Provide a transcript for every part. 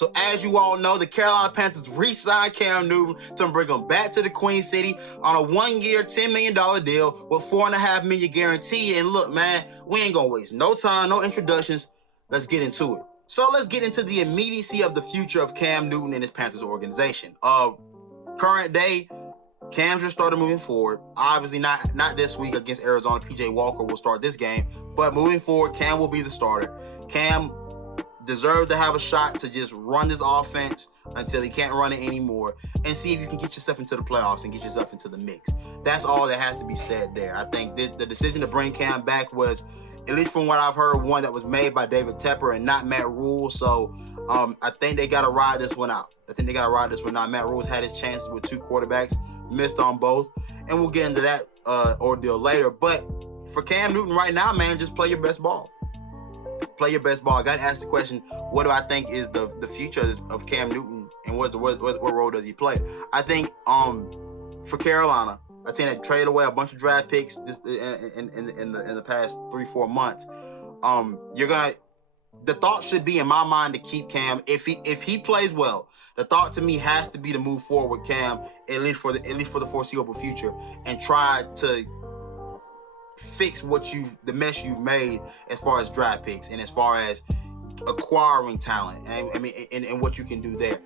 So as you all know, the Carolina Panthers re-signed Cam Newton to bring him back to the Queen City on a 1-year, $10 million deal with $4.5 million guaranteed. And look, man, we ain't gonna waste no time, no introductions. Let's get into it. So let's get into the immediacy of the future of Cam Newton and his Panthers organization. Current day, Cam's your starter moving forward. Obviously not this week against Arizona. PJ Walker will start this game. But moving forward, Cam will be the starter. Cam deserve to have a shot to just run this offense until he can't run it anymore and see if you can get yourself into the playoffs and get yourself into the mix. That's all that has to be said there. I think the decision to bring Cam back was, at least from what I've heard, one that was made by David Tepper and not Matt Rule. So I think they got to ride this one out. Matt Rule's had his chances with 2 quarterbacks, missed on both, and we'll get into that ordeal later. But for Cam Newton right now, man, just play your best ball. Play your best ball. I got to ask the question, what do I think is the future of Cam Newton, and what role does he play? I think for Carolina, a team that traded away a bunch of draft picks in the past 3-4 months, the thought should be in my mind to keep Cam. If he plays well, the thought to me has to be to move forward with Cam at least for the foreseeable future and try to fix the mess you've made as far as draft picks and as far as acquiring talent and what you can do there.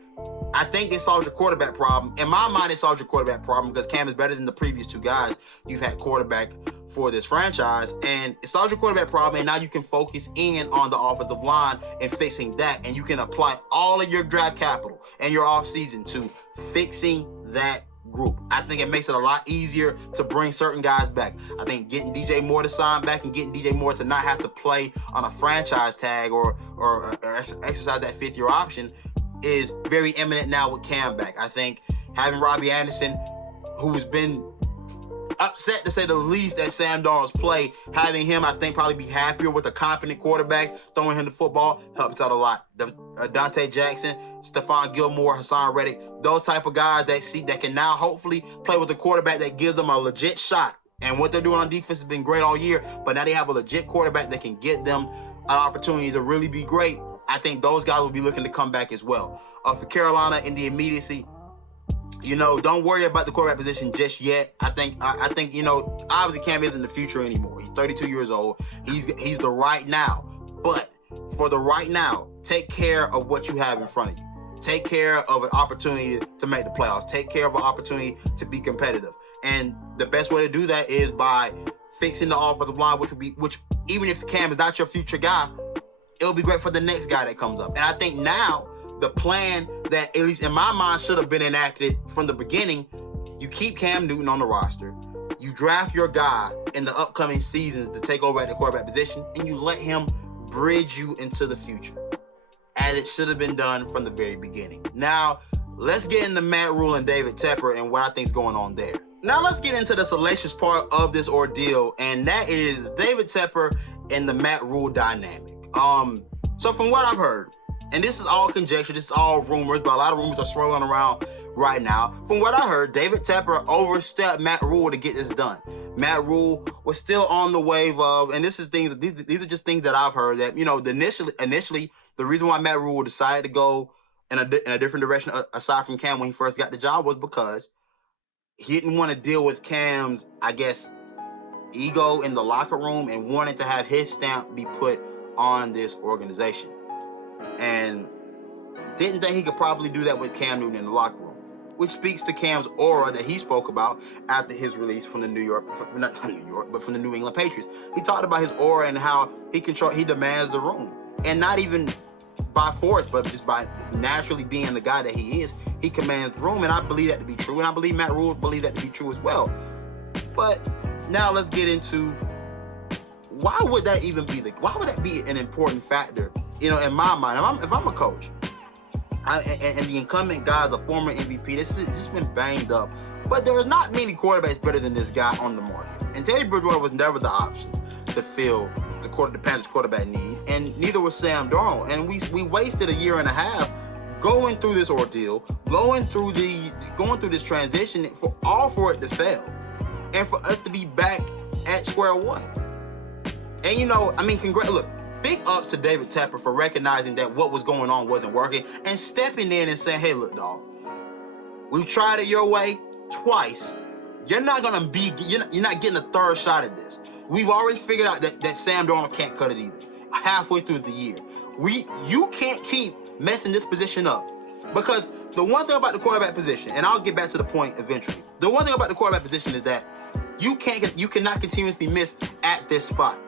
I think it solves your quarterback problem. In my mind, it solves your quarterback problem because Cam is better than the previous 2 guys you've had quarterback for this franchise, and it solves your quarterback problem, and now you can focus in on the offensive line and fixing that, and you can apply all of your draft capital and your offseason to fixing that group. I think it makes it a lot easier to bring certain guys back. I think getting DJ Moore to sign back and getting DJ Moore to not have to play on a franchise tag or exercise that 5th-year option is very imminent now with Cam back. I think having Robbie Anderson, who's been upset to say the least at Sam Darnold's play, having him, I think, probably be happier with a competent quarterback throwing him the football helps out a lot. Dante Jackson, Stephon Gilmore, Hassan Reddick, those type of guys that can now hopefully play with a quarterback that gives them a legit shot. And what they're doing on defense has been great all year, but now they have a legit quarterback that can get them an opportunity to really be great. I think those guys will be looking to come back as well. For Carolina, in the immediacy, don't worry about the quarterback position just yet. I think, obviously Cam isn't the future anymore. He's 32 years old. He's the right now. But for the right now, take care of what you have in front of you. Take care of an opportunity to make the playoffs. Take care of an opportunity to be competitive. And the best way to do that is by fixing the offensive line, which even if Cam is not your future guy, it'll be great for the next guy that comes up. And I think now the plan that, at least in my mind, should have been enacted from the beginning, you keep Cam Newton on the roster, you draft your guy in the upcoming seasons to take over at the quarterback position, and you let him bridge you into the future, as it should have been done from the very beginning. Now, let's get into Matt Rule and David Tepper and what I think is going on there. Now, let's get into the salacious part of this ordeal, and that is David Tepper and the Matt Rule dynamic. So from what I've heard, and this is all conjecture, this is all rumors, but a lot of rumors are swirling around right now. From what I heard, David Tepper overstepped Matt Rule to get this done. Matt Rule was still on the wave of, and these are just things that I've heard, that, initially, the reason why Matt Rule decided to go in a different direction aside from Cam when he first got the job was because he didn't want to deal with Cam's, I guess, ego in the locker room and wanted to have his stamp be put on this organization. And didn't think he could probably do that with Cam Newton in the locker room, which speaks to Cam's aura that he spoke about after his release from the from the New England Patriots. He talked about his aura and how he demands the room, and not even by force, but just by naturally being the guy that he is, he commands the room. And I believe that to be true, and I believe Matt Rule believed that to be true as well. But now let's get into why would that be an important factor? In my mind, if I'm a coach, and the incumbent guy's a former MVP, this has just been banged up, but there's not many quarterbacks better than this guy on the market. And Teddy Bridgewater was never the option to fill the Panthers quarterback need, and neither was Sam Darnold. And we wasted a year and a half going through this ordeal, going through this transition for it to fail, and for us to be back at square one. And look, big ups to David Tepper for recognizing that what was going on wasn't working and stepping in and saying, hey, look, dog, we've tried it your way twice. You're not getting a third shot at this. We've already figured out that Sam Darnold can't cut it either. Halfway through the year, you can't keep messing this position up, because the one thing about the quarterback position, and I'll get back to the point eventually. The one thing about the quarterback position is that you cannot continuously miss at this spot.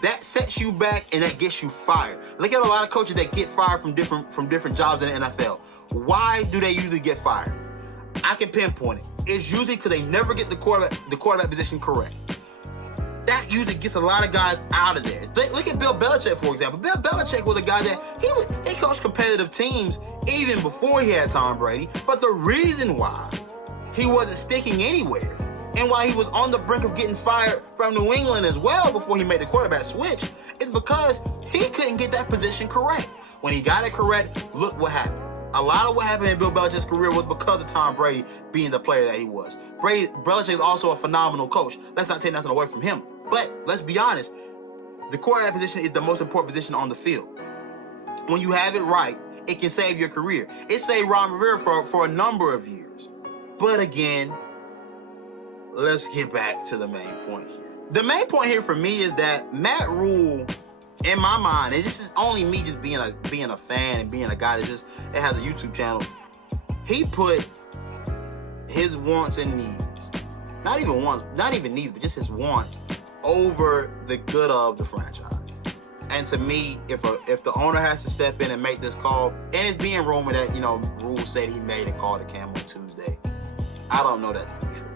That sets you back and that gets you fired. Look at a lot of coaches that get fired from different jobs in the NFL. Why do they usually get fired? I can pinpoint it. It's usually because they never get the quarterback position correct. That usually gets a lot of guys out of there. Look at Bill Belichick, for example. Bill Belichick was a guy that he coached competitive teams even before he had Tom Brady. But the reason why he wasn't sticking anywhere and why he was on the brink of getting fired from New England as well before he made the quarterback switch is because he couldn't get that position correct. When he got it correct, look what happened. A lot of what happened in Bill Belichick's career was because of Tom Brady being the player that he was. Belichick is also a phenomenal coach. Let's not take nothing away from him. But let's be honest, the quarterback position is the most important position on the field. When you have it right, it can save your career. It saved Ron Rivera for a number of years. But again, let's get back to the main point here. The main point here for me is that Matt Rhule, in my mind, and this is only me just being a fan and being a guy that has a YouTube channel, he put his wants and needs, not even needs, but just his wants over the good of the franchise. And to me, if the owner has to step in and make this call, and it's being rumored that, Rhule said he made a call to Cam on Tuesday, I don't know that to be true.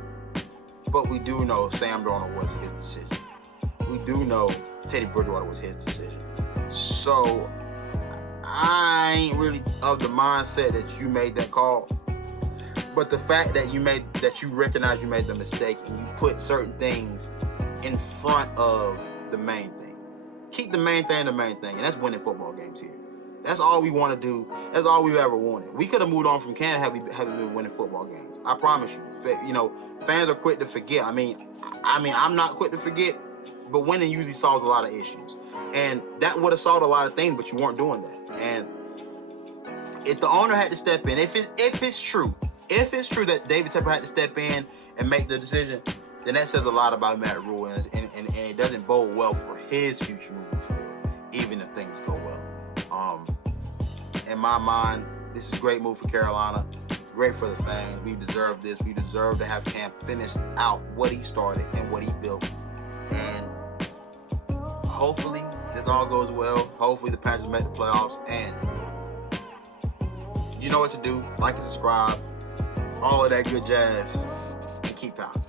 But we do know Sam Darnold was his decision. We do know Teddy Bridgewater was his decision. So I ain't really of the mindset that you made that call. But the fact that you recognize you made the mistake and you put certain things in front of the main thing. Keep the main thing, and that's winning football games here. That's all we want to do. That's all we've ever wanted. We could have moved on from Cam had we been winning football games. I promise you. Fans are quick to forget. I mean, I'm not quick to forget, but winning usually solves a lot of issues. And that would have solved a lot of things, but you weren't doing that. And if the owner had to step in, if it's true that David Tepper had to step in and make the decision, then that says a lot about Matt Rhule, and it doesn't bode well for his future moving forward, even if things go well. In my mind, this is a great move for Carolina, great for the fans. We deserve this. We deserve to have Cam finish out what he started and what he built. And hopefully this all goes well. Hopefully the Panthers make the playoffs. And you know what to do. Like and subscribe. All of that good jazz. And keep pounding.